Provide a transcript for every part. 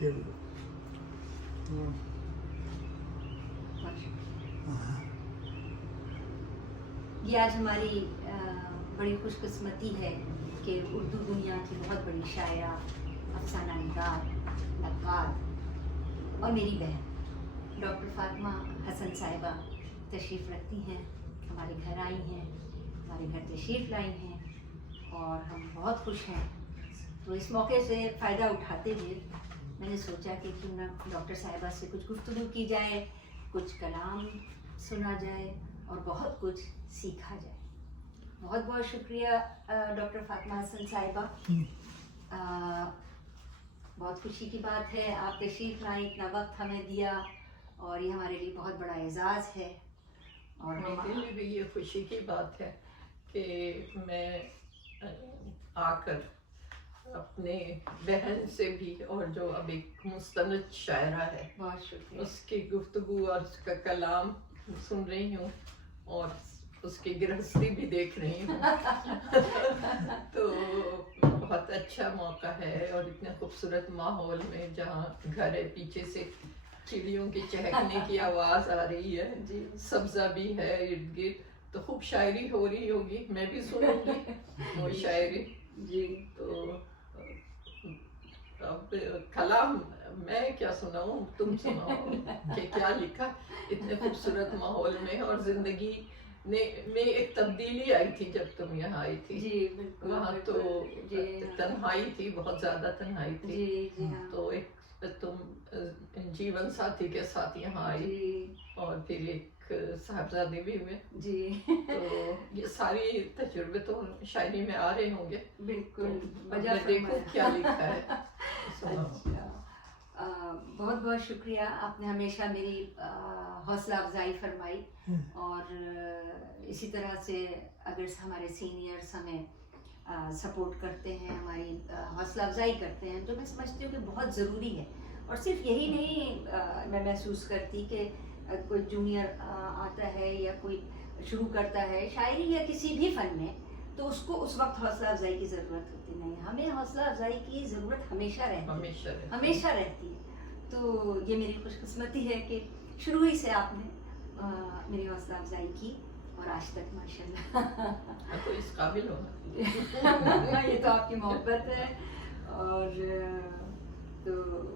Here we go. یہ آج ہماری بڑی خوش قسمتی ہے کہ اردو دنیا کی بہت بڑی شاعرہ، افسانہ نگار، نقاد اور میری بہن ڈاکٹر فاطمہ حسن صاحبہ تشریف رکھتی ہیں، ہمارے گھر آئی ہیں، ہمارے گھر تشریف لائی ہیں اور ہم بہت خوش ہیں۔ تو اس موقع سے فائدہ اٹھاتے ہوئے میں نے سوچا کہ کیوں نہ ڈاکٹر صاحبہ سے کچھ گفتگو کی جائے، کچھ کلام سنا جائے اور بہت کچھ سیکھا جائے۔ بہت بہت شکریہ ڈاکٹر فاطمہ حسن صاحبہ، بہت خوشی کی بات ہے آپ تشریف لائیں، اتنا وقت ہمیں دیا اور یہ ہمارے لیے بہت بڑا اعزاز ہے۔ اور میرے لیے بھی یہ خوشی کی بات ہے کہ میں آ کر اپنے بہن سے بھی، اور جو اب ایک مستند شاعرہ ہے، بہت شکریہ، اس کی گفتگو اور اس کا کلام سن رہی ہوں اور اس کی گرہستی بھی دیکھ رہی ہوں تو بہت اچھا موقع ہے، اور اتنے خوبصورت ماحول میں جہاں گھر ہے، پیچھے سے چڑیوں کی چہکنے کی آواز آ رہی ہے، جی سبزہ بھی ہے ارد گرد، تو خوب شاعری ہو رہی ہوگی، میں بھی سنوں گی وہ شاعری۔ جی تو اب کلام میں کیا سناؤں، تم سناؤ کہ کیا لکھا اتنے خوبصورت ماحول میں۔ اور زندگی میں ایک تبدیلی آئی تھی جب تم یہاں آئی تھی، جی بالکل، وہاں تو جی تنہائی تھی، بہت زیادہ تنہائی تھی، جی جی ہاں تو ایک تم جیون ساتھی کے ساتھ یہاں آئی، جی اور پھر ایک صاحبزادے بھی ہوئے، جی تو یہ ساری تجربے تو شاعری میں آ رہے ہوں گے۔ بالکل میں دیکھوں کیا لکھا ہے۔ اچھا، بہت بہت شکریہ، آپ نے ہمیشہ میری حوصلہ افزائی فرمائی، اور اسی طرح سے اگر ہمارے سینئرس ہمیں سپورٹ کرتے ہیں، ہماری حوصلہ افزائی کرتے ہیں، تو میں سمجھتی ہوں کہ بہت ضروری ہے۔ اور صرف یہی نہیں میں محسوس کرتی کہ کوئی جونیئر آتا ہے یا کوئی شروع کرتا ہے شاعری یا کسی بھی فن میں، تو اس کو اس وقت حوصلہ افزائی کی ضرورت ہوتی نہیں، ہمیں حوصلہ افزائی کی ضرورت ہمیشہ رہتی ہے، ہمیشہ رہتی ہے۔ تو یہ میری خوش قسمتی ہے کہ شروع ہی سے آپ نے میری حوصلہ افزائی کی، اور آج تک ماشاءاللہ تو اس قابل ہونا یہ تو آپ کی محبت ہے۔ اور تو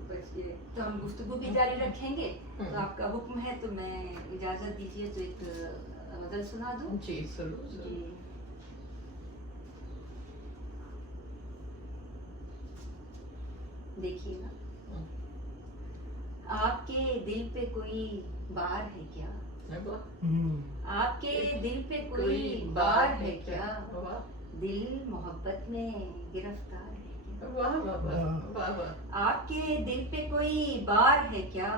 بس یہ تو ہم گفتگو بھی جاری رکھیں گے، تو آپ کا حکم ہے تو میں اجازت دیجیے تو ایک غزل سنا دوں۔ جی ضرور ضرور۔ جی دیکھیے نا، آپ کے دل پہ کوئی بار ہے کیا، آپ کے دل پہ کوئی بار ہے کیا، دل محبت میں گرفتار ہے کیا، واہ واہ واہ واہ، آپ کے دل پہ کوئی بار ہے کیا،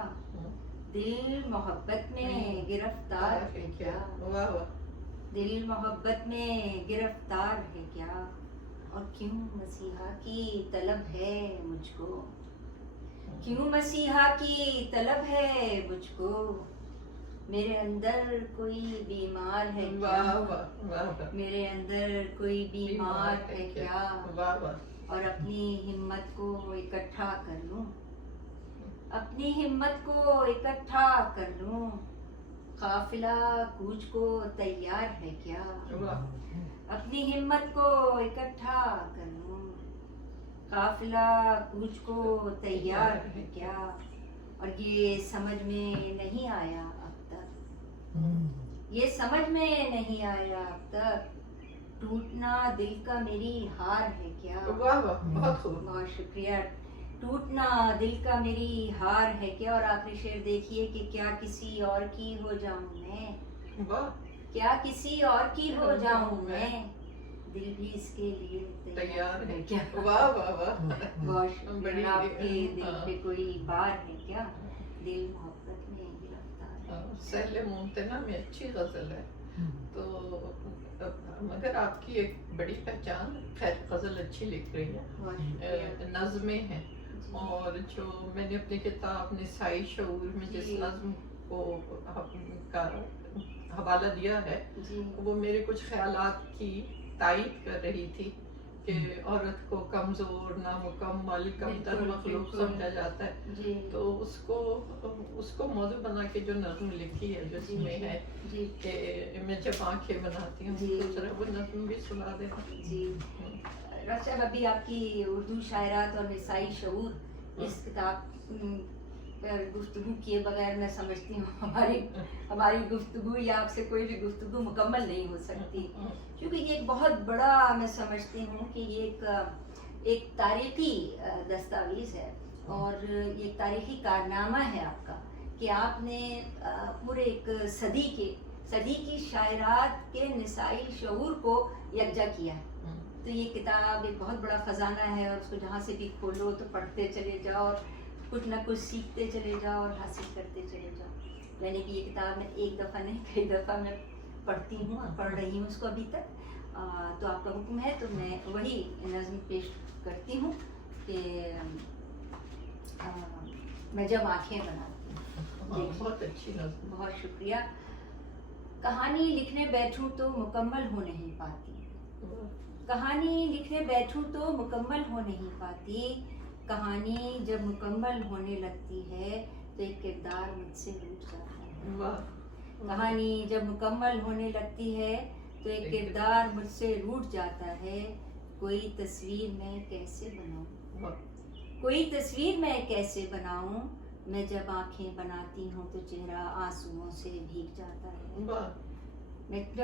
دل محبت میں گرفتار ہے کیا، واہ واہ، دل محبت میں گرفتار ہے کیا، اور کیوں مسیحا کی طلب ہے مجھ کو، کیوں مسیحا کی طلب ہے مجھ کو، میرے اندر کوئی بیمار ہے کیا، میرے اندر کوئی بیمار ہے کیا، اور اپنی ہمت کو اکٹھا کر لوں، اپنی ہمت کو اکٹھا کر لوں، قافلہ کوچ کو تیار ہے کیا، اپنی ہمت کو اکٹھا کر لوں، قافلہ کوچ کو تیار ہے کیا، اور یہ سمجھ میں نہیں آیا اب تک، یہ سمجھ میں نہیں آیا اب تک، ٹوٹنا دل کا میری ہار ہے کیا، بہت خوب، بہت شکریہ، ٹوٹنا دل کا میری ہار ہے کیا، اور آخری شعر دیکھیے کہ کیا کسی اور کی ہو جاؤں میں، کیا کسی اور کی ہو جاؤں میں، دل بھی اس کے لیے تیار ہے کیا، واہ واہ واہ، بہت شکریہ، آپ کے دل پہ کوئی بار ہے کیا، دل محبت میں گرفتار ہے۔ سہل ممتنع میں اچھی غزل ہے، تو مگر آپ کی ایک بڑی پہچان، خیر غزل اچھی لکھ رہی ہے، نظمیں ہیں، اور جو میں نے اپنی کتاب نسائی شعور میں جس نظم کو کا حوالہ دیا ہے، وہ میرے کچھ خیالات کی تائید کر رہی تھی، कि औरत को कमजोर, नामुकम्मल, कमतर बिल्कुल, मखलूक बिल्कुल। समझा जाता है, जी तो उसको मौजू बना के जो नज्म लिखी है जी जिसमें है जी कि मैं जब आंखें बनाती हूँ जी। तो जरा वो नज्म भी सुना देना। जी। रक्षा, अभी आपकी उर्दू शायरात और निसाई शऊर इस किताब पर गुफ्तगू किए बगैर मैं समझती हूँ हमारी गुफ्तगू या आपसे कोई भी गुफ्तगू मुकम्मल नहीं हो सकती, क्योंकि ये एक बहुत बड़ा, मैं समझती हूँ कि ये एक तारीखी दस्तावेज़ है और ये एक तारीखी कारनामा है आपका कि आपने पूरे एक सदी की शायरात के निसाई शऊर को यकजा किया है। तो ये किताब एक बहुत बड़ा ख़जाना है और उसको जहाँ से भी खोलो तो पढ़ते चले जाओ और कुछ ना कुछ सीखते चले जाओ और हासिल करते चले जाओ। मैंने भी ये किताब में एक दफ़ा नहीं कई दफ़ा मैं पढ़ती हूँ और पढ़ रही हूँ उसको अभी तक। तो आपका हुक्म है तो मैं वही नज़्म पेश करती हूँ कि मैं जब आँखें बनाती हूँ। बहुत अच्छी नज्म। बहुत शुक्रिया। कहानी लिखने बैठूं तो मुकम्मल हो नहीं पाती, कहानी लिखने बैठूं तो मुकम्मल हो नहीं पाती, कहानी जब मुकम्मल होने लगती है तो एक किरदार मुझसे रूठ जाता है। वाह। कहानी जब मुकम्मल होने लगती है तो एक किरदार मुझसे रूठ जाता है। कोई तस्वीर मैं कैसे बनाऊं, वाह। कोई तस्वीर मैं कैसे बनाऊं, मैं जब आंखें बनाती हूँ तो चेहरा आंसुओं से भीग जाता है। वाह।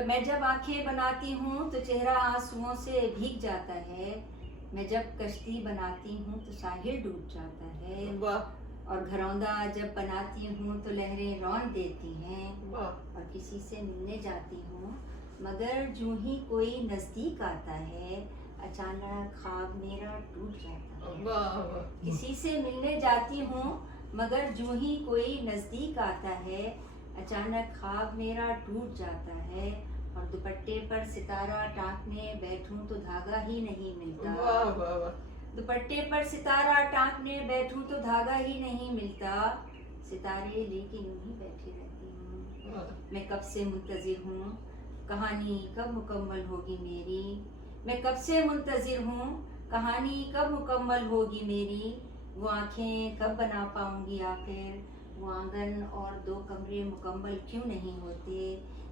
मैं जब आंखें बनाती हूँ तो चेहरा आंसुओं से भीग जाता है। मैं जब कश्ती बनाती हूँ तो साहिल डूब जाता है। वाह। और घरौंदा जब बनाती हूँ तो लहरें रौन देती हैं। वाह। और किसी से मिलने जाती हूँ मगर जूं ही कोई नज़दीक आता है अचानक ख्वाब मेरा टूट जाता है। वाह। किसी से मिलने जाती हूँ मगर जूं ही कोई नज़दीक आता है अचानक ख्वाब मेरा टूट जाता है। और दुपट्टे पर सितारा टांकने बैठूं तो धागा ही नहीं मिलता। वाह वाह वाह। दुपट्टे पर सितारा टांकने बैठूं तो धागा ही नहीं मिलता। सितारे लेके यूं ही बैठी रहती हूँ। मैं कब से मुंतजिर हूँ कहानी कब मुकम्मल होगी मेरी। मैं कब से मुंतजिर हूँ कहानी कब मुकम्मल होगी मेरी। वो आँखें कब बना पाऊंगी आखिर। वो आंगन और 2 कमरे मुकम्मल क्यों नहीं होते।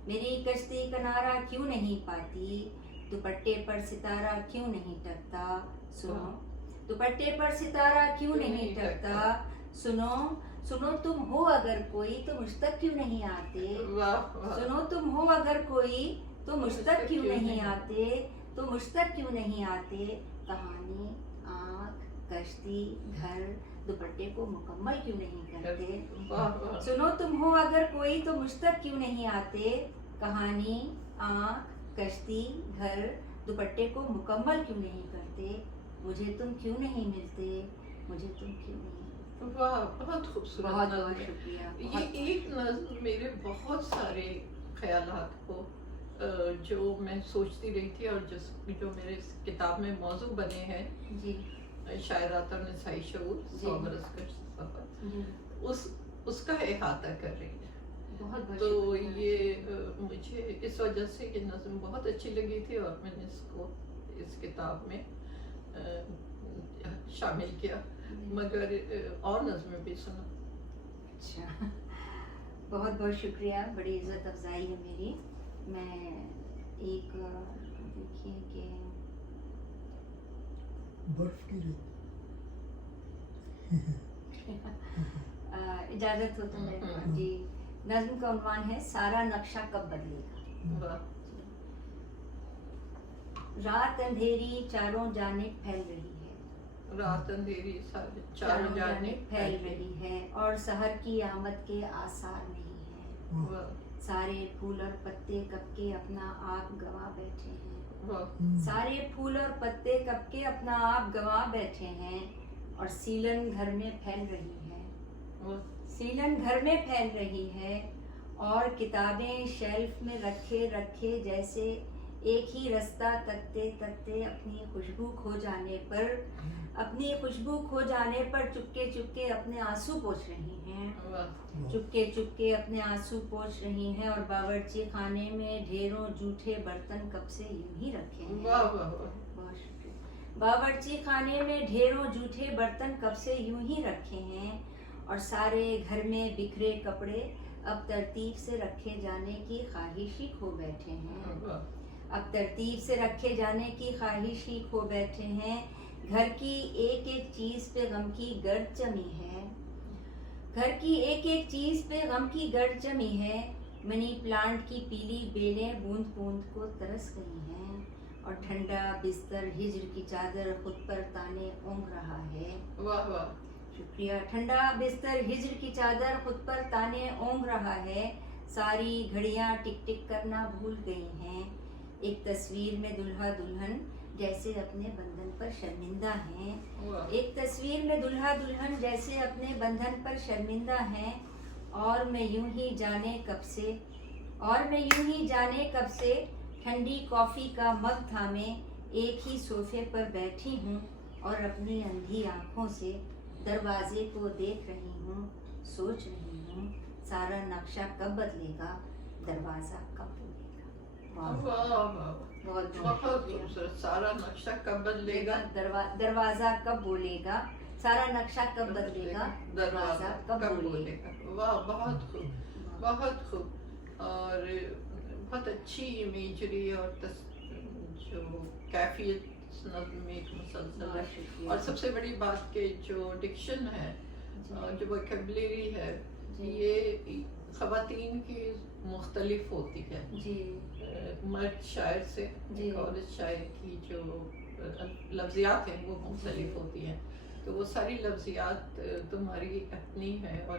मेरी कश्ती किनारा क्यों नहीं पाती। दुपट्टे पर सितारा क्यों नहीं टकता। सुनो दुपट्टे पर सितारा क्यों नहीं टकता। सुनो सुनो तुम हो अगर कोई तो मुझ तक क्यों नहीं आते। सुनो तुम हो अगर कोई तो मुझ तक क्यों नहीं आते। तो मुझ तक क्यों नहीं आते। कहानी आँख कश्ती घर दुपट्टे को मुकम्मल क्यों नहीं करते। सुनो तुम हो अगर कोई तो मुझ तक क्यों नहीं आते। कहानी आँख कश्ती घर दुपट्टे को मुकम्मल क्यों नहीं करते। मुझे तुम क्यों नहीं मिलते। मुझे तुम क्यों नहीं मिलते। वाह, बहुत खूबसूरत बहुत नज़्म बहुत है। शुक्रिया। ये एक नज़्म मेरे बहुत सारे ख्यालात को जो मैं सोचती रही थी और जो मेरे इस किताब में मौजू बने हैं जी शायरात और निसाई शऊर 100 बरस का सफर, उसका इहाता कर रही है। बहुत बहुत तो शुक्रिया। ये मुझे इस वजह से ये नज़्म बहुत अच्छी लगी थी और मैंने इसको इस किताब में शामिल किया, मगर और नज़्में भी सुना। अच्छा, बहुत बहुत शुक्रिया। बड़ी इज़्ज़त अफजाई है मेरी। मैं एक देखिए कि बर्फ की रेत। इजाज़त हो तो मैं जी। नज़्म का उन्वान है सारा नक्शा कब बदलेगा। वाह। रात अंधेरी चारों जानिब फैल रही है। रात अंधेरी चारों जानिब फैल रही है और सहर की आमद के आसार नहीं है। वाह। सारे फूल और पत्ते कब के अपना आप गवा बैठे हैं। वाह। सारे फूल और पत्ते कब के अपना आप गवा बैठे हैं और सीलन घर में फैल रही है। वाह। सीलन घर में फैल रही है और किताबें शेल्फ में रखे रखे जैसे एक ही रास्ता तकते तकते अपनी खुशबू खो जाने पर चुपके चुपके अपने आंसू पोंछ रही हैं। वाह। चुपके चुपके अपने आंसू पोंछ रही हैं और बावर्ची खाने में ढेरों जूठे बर्तन कब से यूं ही रखे हैं। वाह वाह वाह। बहुत शुक्रिया। बावर्ची खाने में ढेरों जूठे बर्तन कब से यूं ही रखे हैं और सारे घर में बिखरे कपड़े अब तरतीब से रखे जाने की ख्वाहिश ही खो बैठे हैं। अब तरतीब से रखे जाने की ख्वाहिश ही खो बैठे हैं। घर की एक एक चीज पे गम की गर्द जमी है। घर की एक एक चीज पे गम की गर्द जमी है। मनी प्लांट की पीली बेलें बूंद बूंद को तरस गई हैं और ठंडा बिस्तर हिज्र की चादर खुद पर ताने ओंघ रहा है। वाह वाह, शुक्रिया। ठंडा बिस्तर हिज्र की चादर खुद पर ताने ओंघ रहा है। सारी घड़ियां टिक टिक करना भूल गई हैं। एक तस्वीर में दुल्हा दुल्हन जैसे अपने बंधन पर शर्मिंदा हैं। वाह। एक तस्वीर में दुल्हा दुल्हन जैसे अपने बंधन पर शर्मिंदा हैं। और मैं यूं ही जाने कब से ठंडी कॉफी का मग थामे एक ही सोफे पर बैठी हूँ और अपनी अंधी आंखों से दरवाजे को देख रही हूँ। सोच रही हूँ सारा नक्शा कब बदलेगा, दरवाजा कब बोलेगा। वाह वाह, वाह, बहुत बहुत शुक्रिया। खूबसूरत। सारा नक्शा कब बदलेगा, दरवाजा कब बोलेगा, सारा नक्शा कब बदलेगा, दरवाजा कब बोलेगा। वाह, बहुत खूब, बहुत खूब। और बहुत अच्छी इमेजरी और जो कैफियत नज़्म में एक मुसलसल है। शुक्रिया। और सबसे बड़ी बात के जो डिक्शन है, जो वोकेबलरी है, जी। ये ख़वातीन की मुख्तलिफ होती है। जी मर्द शायर से जी। औरत शायर की जो लफ्ज़ियात हैं वो मुख्तलिफ होती हैं। तो वो सारी लफ्ज़ियात तुम्हारी अपनी है और